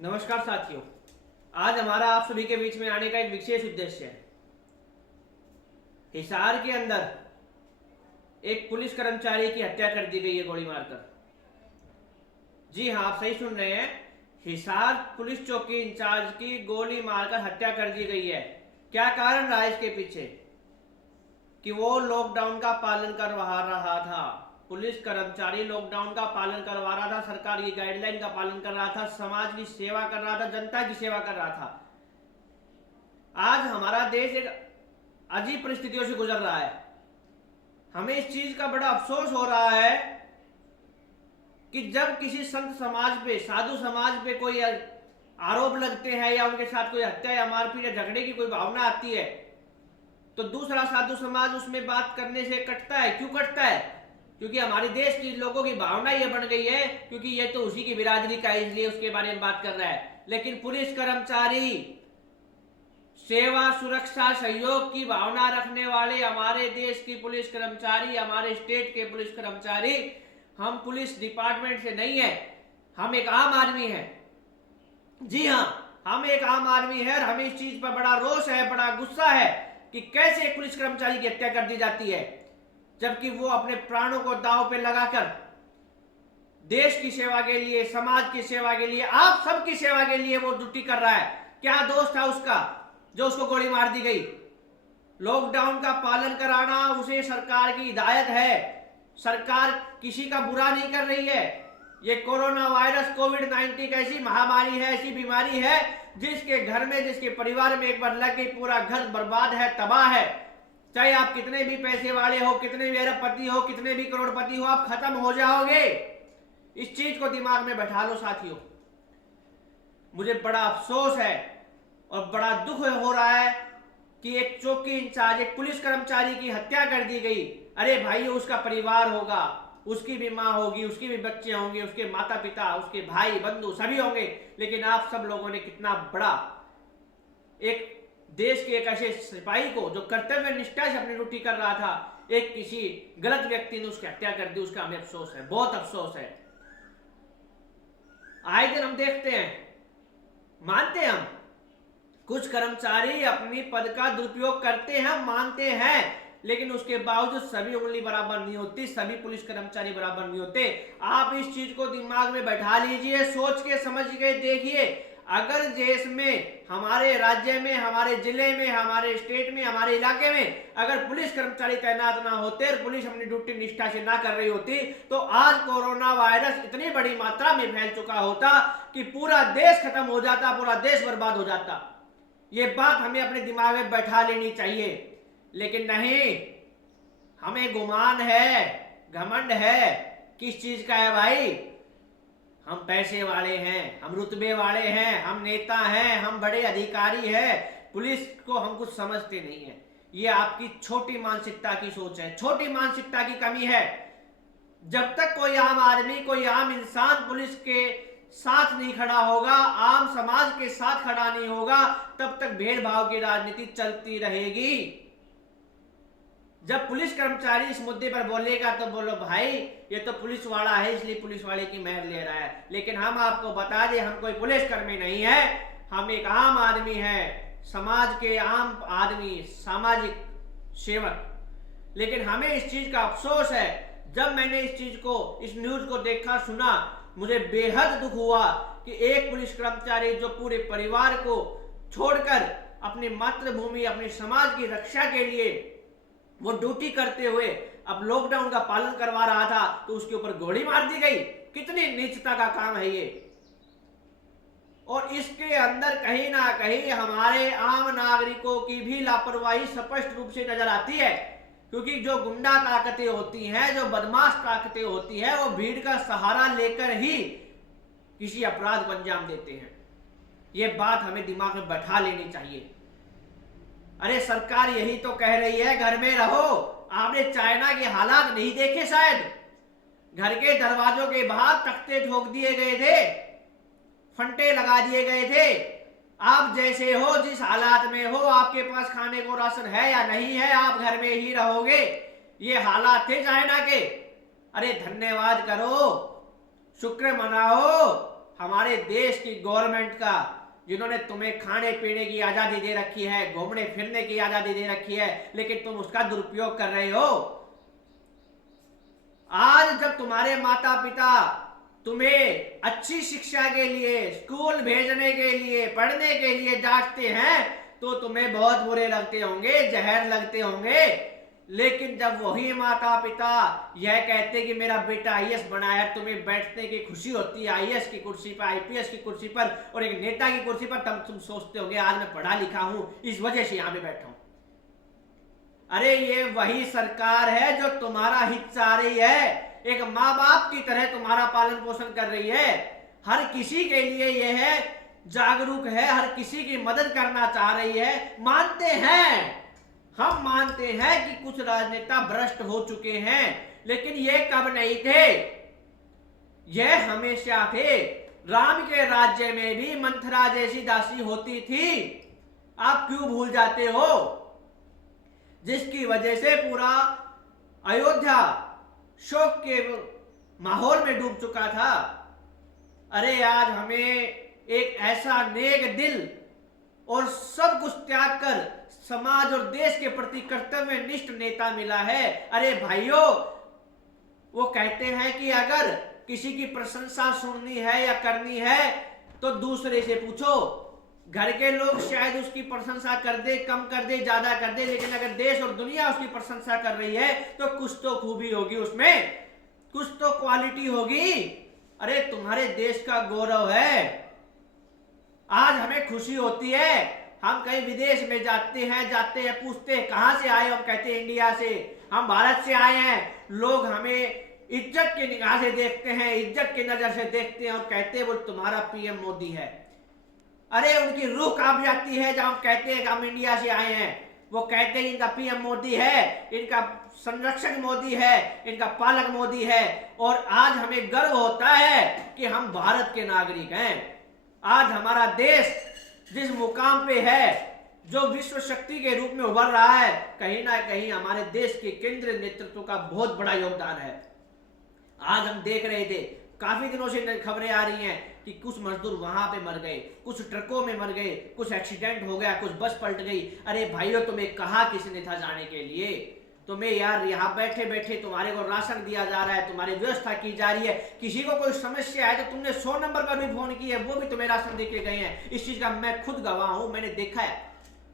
नमस्कार साथियों, आज हमारा आप सभी के बीच में आने का एक विशेष उद्देश्य है। हिसार के अंदर एक पुलिस कर्मचारी की हत्या कर दी गई है गोली मारकर। जी हाँ, आप सही सुन रहे हैं। हिसार पुलिस चौकी इंचार्ज की गोली मारकर हत्या कर दी गई है। क्या कारण रहा इसके पीछे? कि वो लॉकडाउन का पालन करवा रहा था। पुलिस कर्मचारी लॉकडाउन का पालन करवा रहा था, सरकार की गाइडलाइन का पालन कर रहा था, समाज की सेवा कर रहा था, जनता की सेवा कर रहा था। आज हमारा देश एक अजीब परिस्थितियों से गुजर रहा है। हमें इस चीज का बड़ा अफसोस हो रहा है कि जब किसी संत समाज पे, साधु समाज पे कोई आरोप लगते हैं या उनके साथ कोई हत्या या मारपीट या झगड़े की कोई भावना आती है, तो दूसरा साधु समाज उसमें बात करने से कटता है। क्यों कटता है? क्योंकि हमारे देश के लोगों की भावना यह बन गई है क्योंकि ये तो उसी की बिरादरी का है, इसलिए उसके बारे में बात कर रहा है। लेकिन पुलिस कर्मचारी, सेवा, सुरक्षा, सहयोग की भावना रखने वाले हमारे देश की पुलिस कर्मचारी, हमारे स्टेट के पुलिस कर्मचारी, हम पुलिस डिपार्टमेंट से नहीं है, हम एक आम आदमी है। जी हाँ, हम एक आम आदमी है और हमें इस चीज पर बड़ा रोष है, बड़ा गुस्सा है कि कैसे एक पुलिस कर्मचारी की हत्या कर दी जाती है, जबकि वो अपने प्राणों को दांव पे लगाकर देश की सेवा के लिए, समाज की सेवा के लिए, आप सबकी सेवा के लिए वो ड्यूटी कर रहा है। क्या दोष था उसका जो उसको गोली मार दी गई? लॉकडाउन का पालन कराना उसे सरकार की हिदायत है। सरकार किसी का बुरा नहीं कर रही है। ये कोरोना वायरस, कोविड-19 एक ऐसी महामारी है, ऐसी बीमारी है जिसके घर में, जिसके परिवार में एक बार लग गई, पूरा घर बर्बाद है, तबाह है। चाहे आप कितने भी पैसे वाले हो, कितने भी अरबपति हो, कितने भी करोड़पति हो, आप खत्म हो जाओगे। इस चीज को दिमाग में बैठा लो साथियों। मुझे बड़ा अफसोस है और बड़ा दुख हो रहा है कि एक चौकी इंचार्ज, एक पुलिस कर्मचारी की हत्या कर दी गई। अरे भाई, उसका परिवार होगा, उसकी भी माँ होगी, उसकी भी बच्चे होंगे, उसके माता पिता, उसके भाई बंधु सभी होंगे, लेकिन आप सब लोगों ने कितना बड़ा एक देश के एक ऐसे सिपाही को जो कर्तव्य निष्ठा से अपनी ड्यूटी कर रहा था, एक किसी गलत व्यक्ति ने उसकी हत्या कर दी। उसका हमें अफसोस है, बहुत अफसोस है। आए दिन हम देखते हैं, मानते हैं हम, कुछ कर्मचारी अपनी पद का दुरुपयोग करते हैं, मानते हैं, लेकिन उसके बावजूद सभी उंगली बराबर नहीं होती, सभी पुलिस कर्मचारी बराबर नहीं होते। आप इस चीज को दिमाग में बैठा लीजिए, सोच के समझ के देखिए। अगर देश में, हमारे राज्य में, हमारे जिले में, हमारे स्टेट में, हमारे इलाके में अगर पुलिस कर्मचारी तैनात ना होते और पुलिस अपनी ड्यूटी निष्ठा से ना कर रही होती, तो आज कोरोना वायरस इतनी बड़ी मात्रा में फैल चुका होता कि पूरा देश खत्म हो जाता, पूरा देश बर्बाद हो जाता। ये बात हमें अपने दिमाग में बैठा लेनी चाहिए। लेकिन नहीं, हमें गुमान है, घमंड है। किस चीज का है भाई? हम पैसे वाले हैं, हम रुतबे वाले हैं, हम नेता हैं, हम बड़े अधिकारी हैं, पुलिस को हम कुछ समझते नहीं है। ये आपकी छोटी मानसिकता की सोच है, छोटी मानसिकता की कमी है। जब तक कोई आम आदमी, कोई आम इंसान पुलिस के साथ नहीं खड़ा होगा, आम समाज के साथ खड़ा नहीं होगा, तब तक भेदभाव की राजनीति चलती रहेगी। जब पुलिस कर्मचारी इस मुद्दे पर बोलेगा तो बोलो भाई, ये तो पुलिस वाला है इसलिए पुलिस वाले की महर ले रहा है। लेकिन हम आपको बता दें, हम कोई पुलिस कर्मी नहीं है, हम एक आम आदमी है, समाज के आम आदमी, सामाजिक सेवक। लेकिन हमें इस चीज का अफसोस है। जब मैंने इस चीज को, इस न्यूज को देखा, सुना, मुझे बेहद दुख हुआ कि एक पुलिस कर्मचारी जो पूरे परिवार को छोड़कर अपनी मातृभूमि, अपने समाज की रक्षा के लिए वो ड्यूटी करते हुए अब लॉकडाउन का पालन करवा रहा था, तो उसके ऊपर गोली मार दी गई। कितनी नीचता का काम है ये। और इसके अंदर कहीं ना कहीं हमारे आम नागरिकों की भी लापरवाही स्पष्ट रूप से नजर आती है। क्योंकि जो गुंडा ताकतें होती हैं, जो बदमाश ताकतें होती हैं, वो भीड़ का सहारा लेकर ही किसी अपराध को अंजाम देते हैं। ये बात हमें दिमाग में बैठा लेनी चाहिए। अरे सरकार यही तो कह रही है घर में रहो। आपने चाइना के हालात नहीं देखे शायद? घर के दरवाजों के बाहर तख्ते ठोक दिए गए थे, फंटे लगा दिए गए थे। आप जैसे हो, जिस हालात में हो, आपके पास खाने को राशन है या नहीं है, आप घर में ही रहोगे। ये हालात थे चाइना के। अरे धन्यवाद करो, शुक्र मनाओ हमारे देश की गवर्नमेंट का, जिन्होंने तुम्हें खाने पीने की आजादी दे रखी है, घूमने फिरने की आजादी दे रखी है, लेकिन तुम उसका दुरुपयोग कर रहे हो। आज जब तुम्हारे माता पिता तुम्हें अच्छी शिक्षा के लिए, स्कूल भेजने के लिए, पढ़ने के लिए डांटते हैं तो तुम्हें बहुत बुरे लगते होंगे, जहर लगते होंगे। लेकिन जब वही माता पिता यह कहते कि मेरा बेटा आईएएस बना है, तुम्हें बैठने की खुशी होती है आईएएस की कुर्सी पर, आईपीएस की कुर्सी पर और एक नेता की कुर्सी पर, तब तुम सोचते होंगे आज मैं पढ़ा लिखा हूं, इस वजह से यहां पे बैठा हूं। अरे ये वही सरकार है जो तुम्हारा हित चाह रही है, एक माँ बाप की तरह तुम्हारा पालन पोषण कर रही है, हर किसी के लिए यह है जागरूक है, हर किसी की मदद करना चाह रही है। मानते हैं, हम मानते हैं कि कुछ राजनेता भ्रष्ट हो चुके हैं, लेकिन ये कब नहीं थे, यह हमेशा थे। राम के राज्य में भी मंथरा जैसी दासी होती थी, आप क्यों भूल जाते हो, जिसकी वजह से पूरा अयोध्या शोक के माहौल में डूब चुका था। अरे आज हमें एक ऐसा नेक दिल और सब कुछ त्याग कर समाज और देश के प्रति कर्तव्यनिष्ठ नेता मिला है। अरे भाइयों, वो कहते हैं कि अगर किसी की प्रशंसा सुननी है या करनी है तो दूसरे से पूछो। घर के लोग शायद उसकी प्रशंसा कर दे, कम कर दे, ज्यादा कर दे, लेकिन अगर देश और दुनिया उसकी प्रशंसा कर रही है तो कुछ तो खूबी होगी उसमें, कुछ तो क्वालिटी होगी। अरे तुम्हारे देश का गौरव है। आज हमें खुशी होती है, हम कहीं विदेश में जाते हैं, पूछते हैं कहां से आए, हम कहते हैं इंडिया से, हम भारत से आए हैं। लोग हमें इज्जत की निगाह से देखते हैं, इज्जत की नजर से देखते हैं और कहते हैं वो तुम्हारा पीएम मोदी है। अरे उनकी रूह कांप जाती है जब हम कहते हैं कि हम इंडिया से आए हैं। वो कहते हैं इनका पीएम मोदी है, इनका संरक्षक मोदी है, इनका पालक मोदी है। और आज हमें गर्व होता है कि हम भारत के नागरिक हैं। आज हमारा देश जिस मुकाम पे है, जो विश्व शक्ति के रूप में उभर रहा है, कहीं ना कहीं हमारे देश के केंद्रीय नेतृत्व का बहुत बड़ा योगदान है। आज हम देख रहे थे, काफी दिनों से खबरें आ रही हैं कि कुछ मजदूर वहां पे मर गए, कुछ ट्रकों में मर गए, कुछ एक्सीडेंट हो गया, कुछ बस पलट गई। अरे भाइयों, तुम्हें कहा किसने था जाने के लिए? तुम्हें यार यहाँ बैठे बैठे तुम्हारे को राशन दिया जा रहा है, तुम्हारी व्यवस्था की जा रही है। किसी को कोई समस्या है तो तुमने 100 नंबर पर भी फोन किया है, वो भी तुम्हें राशन देके गए हैं। इस चीज का मैं खुद गवाह हूं, मैंने देखा है।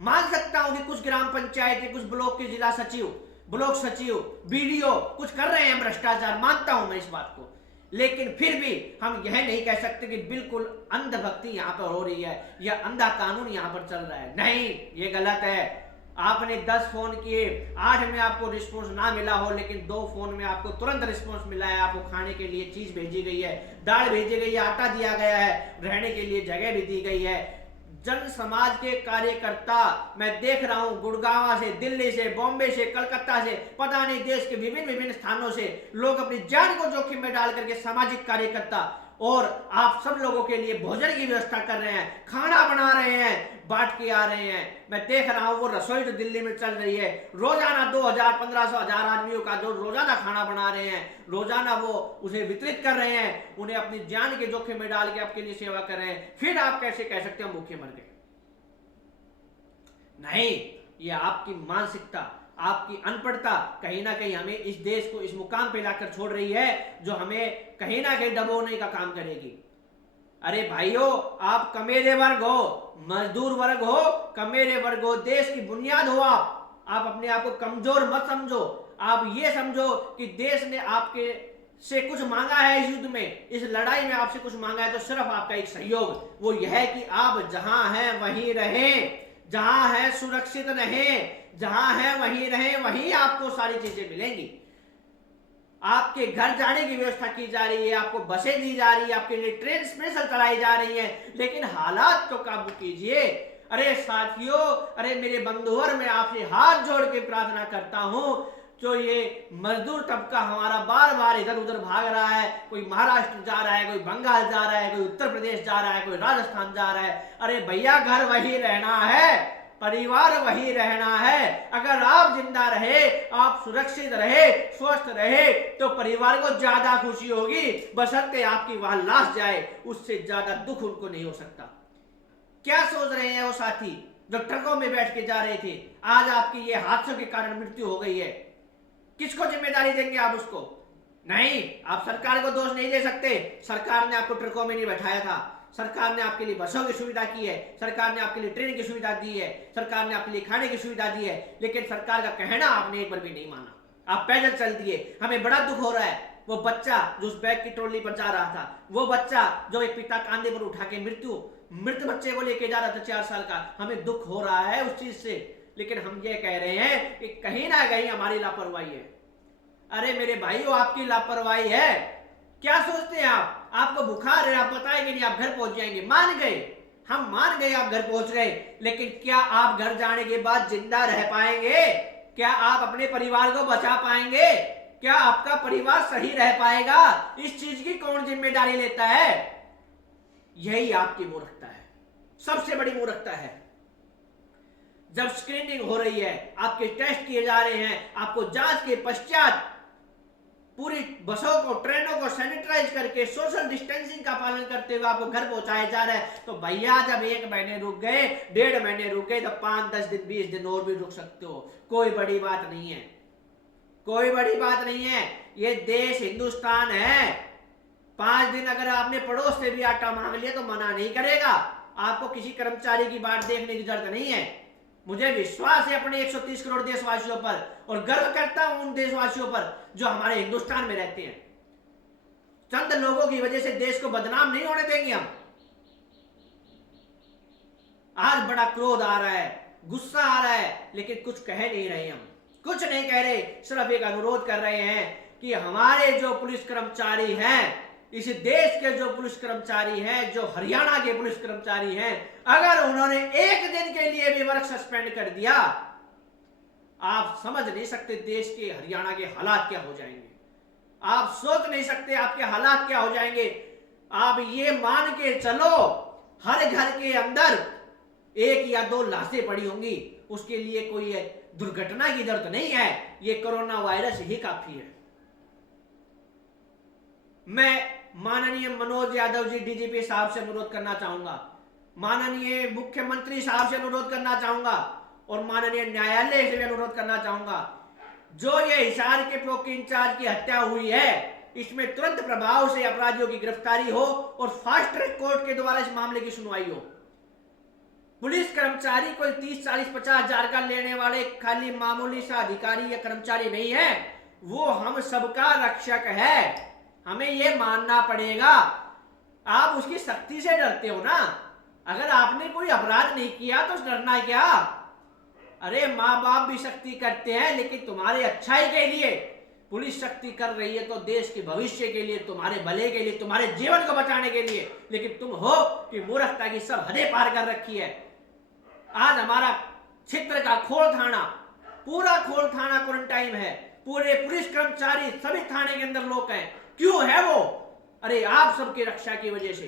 मान सकता हूं कि कुछ ग्राम पंचायत, कुछ ब्लॉक के जिला सचिव, ब्लॉक सचिव, बीडीओ कुछ कर रहे हैं भ्रष्टाचार, मानता हूं मैं इस बात को। लेकिन फिर भी हम यह नहीं कह सकते कि बिल्कुल अंधभक्ति यहाँ पर हो रही है या अंधा कानून यहाँ पर चल रहा है। नहीं, ये गलत है। आपने 10 फोन किए, 8 में आपको रिस्पॉन्स ना मिला हो, लेकिन 2 फोन में आपको तुरंत रिस्पॉन्स मिला है। आपको खाने के लिए चीज भेजी गई है, दाल भेजी गई है, आटा दिया गया है, रहने के लिए जगह भी दी गई है। जन समाज के कार्यकर्ता मैं देख रहा हूं, गुड़गांव से, दिल्ली से, बॉम्बे से, कलकत्ता से, पता नहीं देश के विभिन्न स्थानों से लोग अपनी जान को जोखिम में डाल करके सामाजिक कार्यकर्ता और आप सब लोगों के लिए भोजन की व्यवस्था कर रहे हैं, खाना बना रहे हैं, बांट के आ रहे हैं। मैं देख रहा हूं वो रसोई जो दिल्ली में चल रही है, रोजाना 2000, 1500, 1000 आदमियों का जो रोजाना खाना बना रहे हैं, रोजाना वो उसे वितरित कर रहे हैं, उन्हें अपनी जान के जोखिम में डाल के आपके लिए सेवा कर रहे हैं। फिर आप कैसे कह सकते हो भूखे मर गए? नहीं, ये आपकी मानसिकता, आपकी अनपढ़ता कहीं ना कहीं हमें इस देश को इस मुकाम पे लाकर छोड़ रही है, जो हमें कहीं ना कहीं दबोने का काम करेगी। अरे भाइयों, आप कमेरे वर्ग हो, मजदूर वर्ग हो, कमेरे वर्ग हो, देश की बुनियाद हो। आप अपने आप को कमजोर मत समझो। आप ये समझो कि देश ने आपके से कुछ मांगा है, इस युद्ध में, इस लड़ाई में आपसे कुछ मांगा है, तो सिर्फ आपका एक सहयोग, वो यह है कि आप जहां हैं वहीं रहें, जहां है सुरक्षित रहें, जहां है वहीं रहें, वहीं आपको सारी चीजें मिलेंगी। आपके घर जाने की व्यवस्था की जा रही है, आपको बसें दी जा रही है, आपके लिए ट्रेन स्पेशल चलाई जा रही है, लेकिन हालात तो काबू कीजिए। अरे साथियों, अरे मेरे बंधुवर, मैं आपसे हाथ जोड़ के प्रार्थना करता हूं, जो ये मजदूर तबका हमारा बार बार इधर उधर भाग रहा है, कोई महाराष्ट्र जा रहा है, कोई बंगाल जा रहा है, कोई उत्तर प्रदेश जा रहा है, कोई राजस्थान जा रहा है। अरे भैया, घर वही रहना है, परिवार वही रहना है। अगर आप जिंदा रहे, आप सुरक्षित रहे, स्वस्थ रहे, तो परिवार को ज्यादा खुशी होगी, बशर्ते आपकी वहां लाश जाए, उससे ज्यादा दुख उनको नहीं हो सकता। क्या सोच रहे हैं वो साथी जो ट्रकों में बैठ के जा रहे थे, आज आपकी ये हादसों के कारण मृत्यु हो गई है, किसको जिम्मेदारी देंगे आप उसको? नहीं, आप सरकार को दोष नहीं दे सकते। सरकार ने आपको ट्रकों में नहीं बैठाया था, सरकार ने आपके लिए बसों की सुविधा की है, सरकार ने आपके लिए ट्रेन की सुविधा दी है, सरकार ने आपके लिए खाने की सुविधा दी है, लेकिन सरकार का कहना आपने एक बार भी नहीं माना। आप पैदल चल दिए। हमें बड़ा दुख हो रहा है, वो बच्चा जो उस बैग की ट्रॉली पर जा रहा था, वो बच्चा जो एक पिता कांधे पर उठा के मृत बच्चे को लेके जा रहा था 4 साल का, हमें दुख हो रहा है उस चीज से, लेकिन हम ये कह रहे हैं कि कहीं ना कहीं हमारी लापरवाही है। अरे मेरे भाइयों, आपकी लापरवाही है। क्या सोचते हैं आप? आपको बुखार है, आप बताएंगे नहीं, आप घर पहुंच जाएंगे। मान गए, हम मान गए आप घर पहुंच गए, लेकिन क्या आप घर जाने के बाद जिंदा रह पाएंगे? क्या आप अपने परिवार को बचा पाएंगे? क्या आपका परिवार सही रह पाएगा? इस चीज की कौन जिम्मेदारी लेता है? यही आपकी मूर्खता है, सबसे बड़ी मूर्खता है। जब स्क्रीनिंग हो रही है, आपके टेस्ट किए जा रहे हैं, आपको जांच के पश्चात पूरी बसों को, ट्रेनों को सैनिटाइज करके सोशल डिस्टेंसिंग का पालन करते हुए आपको घर पहुंचाया जा रहा है, तो भैया जब 1 महीने रुक गए, 1.5 महीने रुक गए, तो 5, 10 दिन, 20 दिन और भी रुक सकते हो। कोई बड़ी बात नहीं है, कोई बड़ी बात नहीं है। ये देश हिंदुस्तान है। 5 दिन अगर आपने पड़ोस से भी आटा मांग लिया तो मना नहीं करेगा। आपको किसी कर्मचारी की बात देखने की जरूरत नहीं है। मुझे विश्वास है अपने 130 करोड़ देशवासियों पर, और गर्व करता हूं उन देशवासियों पर जो हमारे हिंदुस्तान में रहते हैं। चंद लोगों की वजह से देश को बदनाम नहीं होने देंगे हम। आज बड़ा क्रोध आ रहा है, गुस्सा आ रहा है, लेकिन कुछ कह नहीं रहे, हम कुछ नहीं कह रहे, सिर्फ एक अनुरोध कर रहे हैं कि हमारे जो पुलिस कर्मचारी हैं, इस देश के जो पुलिस कर्मचारी हैं, जो हरियाणा के पुलिस कर्मचारी हैं, अगर उन्होंने 1 दिन के लिए भी वर्क सस्पेंड कर दिया, आप समझ नहीं सकते देश के, हरियाणा के हालात क्या हो जाएंगे। आप सोच नहीं सकते आपके हालात क्या हो जाएंगे। आप ये मान के चलो, हर घर के अंदर 1 या 2 लाशें पड़ी होंगी, उसके लिए कोई दुर्घटना की जरूरत नहीं है। ये कोरोना वायरस ही काफी है। मैं माननीय मनोज यादव जी डीजीपी साहब से अनुरोध करना चाहूंगा, माननीय मुख्यमंत्री साहब से अनुरोध करना चाहूंगा, और माननीय न्यायालय से भी अनुरोध करना चाहूंगा, जो ये हिसार के प्रोकी इंचार्ज की हत्या हुई है, इसमें तुरंत प्रभाव से अपराधियों की गिरफ्तारी हो और फास्ट ट्रैक कोर्ट के द्वारा इस मामले की सुनवाई हो। पुलिस कर्मचारी कोई 30, 40, 50 हजार का लेने वाले खाली मामूली सा अधिकारी या कर्मचारी नहीं है, वो हम सबका रक्षक है। हमें ये मानना पड़ेगा। आप उसकी सख्ती से डरते हो ना, अगर आपने कोई अपराध नहीं किया तो डरना क्या? अरे माँ बाप भी सख्ती करते हैं, लेकिन तुम्हारे अच्छाई के लिए पुलिस सख्ती कर रही है, तो देश के भविष्य के लिए, तुम्हारे भले के लिए, तुम्हारे जीवन को बचाने के लिए। लेकिन तुम हो कि मूर्खता की सब हदें पार कर रखी है। आज हमारा क्षेत्र का खोल थाना, पूरा खोल थाना क्वारंटाइन है, पूरे पुलिस कर्मचारी सभी थाने के अंदर लोग हैं। क्यों है वो? अरे आप सबकी रक्षा की वजह से।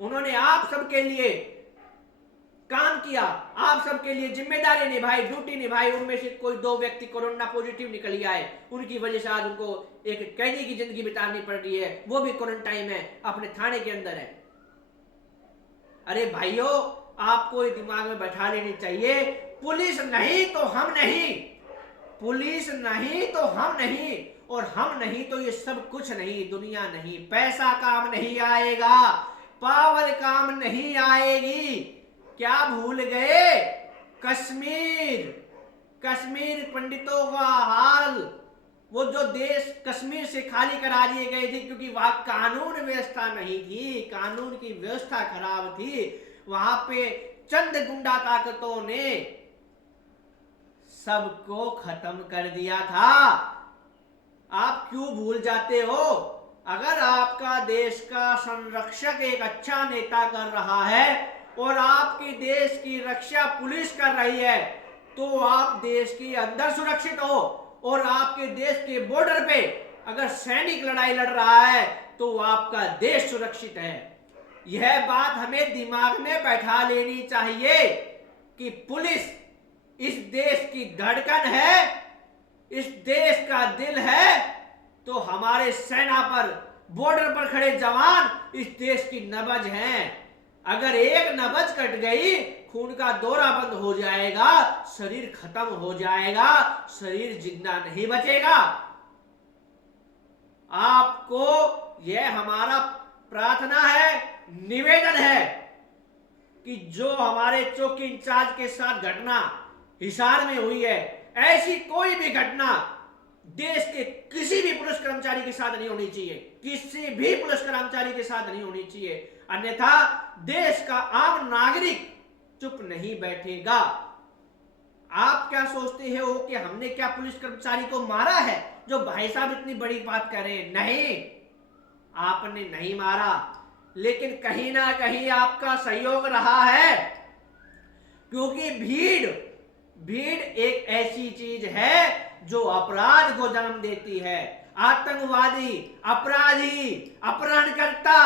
उन्होंने आप सबके लिए काम किया, आप सबके लिए जिम्मेदारी निभाई, ड्यूटी निभाई। उनमें से कोई 2 व्यक्ति कोरोना पॉजिटिव निकल आए, उनकी वजह से आज उनको एक कैदी की जिंदगी बितानी पड़ रही है, वो भी क्वारंटाइन है, अपने थाने के अंदर है। अरे भाइयों, आपको दिमाग में बैठा लेनी चाहिए, पुलिस नहीं तो हम नहीं, पुलिस नहीं तो हम नहीं, और हम नहीं तो ये सब कुछ नहीं, दुनिया नहीं। पैसा काम नहीं आएगा, पावर काम नहीं आएगी। क्या भूल गए? कश्मीर, कश्मीर पंडितों का हाल, वो जो देश कश्मीर से खाली करा दिए गए थे क्योंकि वहां कानून व्यवस्था नहीं थी, कानून की व्यवस्था खराब थी। वहां पे चंद गुंडा ताकतों ने सबको खत्म कर दिया था। आप क्यों भूल जाते हो? अगर आपका देश का संरक्षक एक अच्छा नेता कर रहा है और आपके देश की रक्षा पुलिस कर रही है, तो आप देश के अंदर सुरक्षित हो, और आपके देश के बॉर्डर पे अगर सैनिक लड़ाई लड़ रहा है तो आपका देश सुरक्षित है। यह बात हमें दिमाग में बैठा लेनी चाहिए। कि पुलिस इस देश की धड़कन है, इस देश का दिल है, तो हमारे सेना पर, बॉर्डर पर खड़े जवान इस देश की नब्ज हैं। अगर एक नब्ज कट गई, खून का दौरा बंद हो जाएगा, शरीर खत्म हो जाएगा, शरीर जिंदा नहीं बचेगा। आपको यह हमारा प्रार्थना है, निवेदन है कि जो हमारे चौकी इंचार्ज के साथ घटना हिसार में हुई है, ऐसी कोई भी घटना देश के किसी भी पुलिस कर्मचारी के साथ नहीं होनी चाहिए, किसी भी पुलिस कर्मचारी के साथ नहीं होनी चाहिए। अन्यथा देश का आम नागरिक चुप नहीं बैठेगा। आप क्या सोचते हो कि हमने क्या पुलिस कर्मचारी को मारा है, जो भाई साहब इतनी बड़ी बात कर रहे हैं? नहीं, आपने नहीं मारा, लेकिन कहीं ना कहीं आपका सहयोग रहा है, क्योंकि भीड़ एक ऐसी चीज है जो अपराध को जन्म देती है। आतंकवादी, अपराधी, अपहरणकर्ता,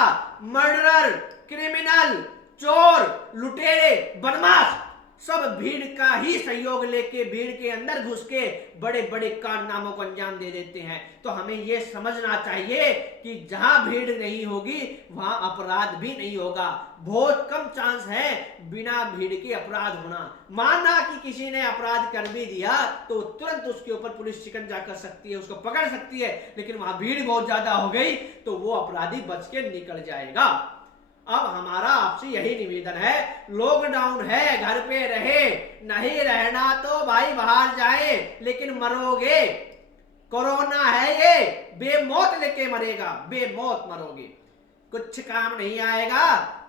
मर्डरर, क्रिमिनल, चोर, लुटेरे, बदमाश सब भीड़ का ही सहयोग लेके भीड़ के अंदर घुस के बड़े बड़े कारनामों को अंजाम दे देते हैं। तो हमें यह समझना चाहिए कि जहां भीड़ नहीं होगी वहां अपराध भी नहीं होगा। बहुत कम चांस है बिना भीड़ के अपराध होना। माना कि किसी ने अपराध कर भी दिया तो तुरंत उसके ऊपर पुलिस शिकंजा कर सकती है, उसको पकड़ सकती है, लेकिन वहां भीड़ बहुत ज्यादा हो गई तो वो अपराधी बच के निकल जाएगा। अब हमारा आपसे यही निवेदन है, लॉकडाउन है, घर पे रहे, नहीं रहना तो भाई बाहर जाए, लेकिन मरोगे, कोरोना है ये, बेमौत लेके मरेगा, बेमौत मरोगे। कुछ काम नहीं आएगा,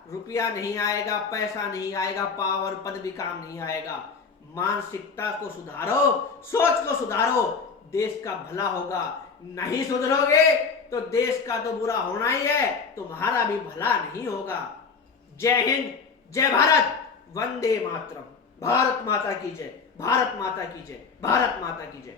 रुपया नहीं आएगा, पैसा नहीं आएगा, पावर पद भी काम नहीं आएगा। मानसिकता को सुधारो, सोच को सुधारो, देश का भला होगा। नहीं सुधरोगे तो देश का तो बुरा होना ही है, तुम्हारा भी भला नहीं होगा। जय हिंद, जय भारत, वंदे मातरम। भारत माता की जय, भारत माता की जय, भारत माता की जय।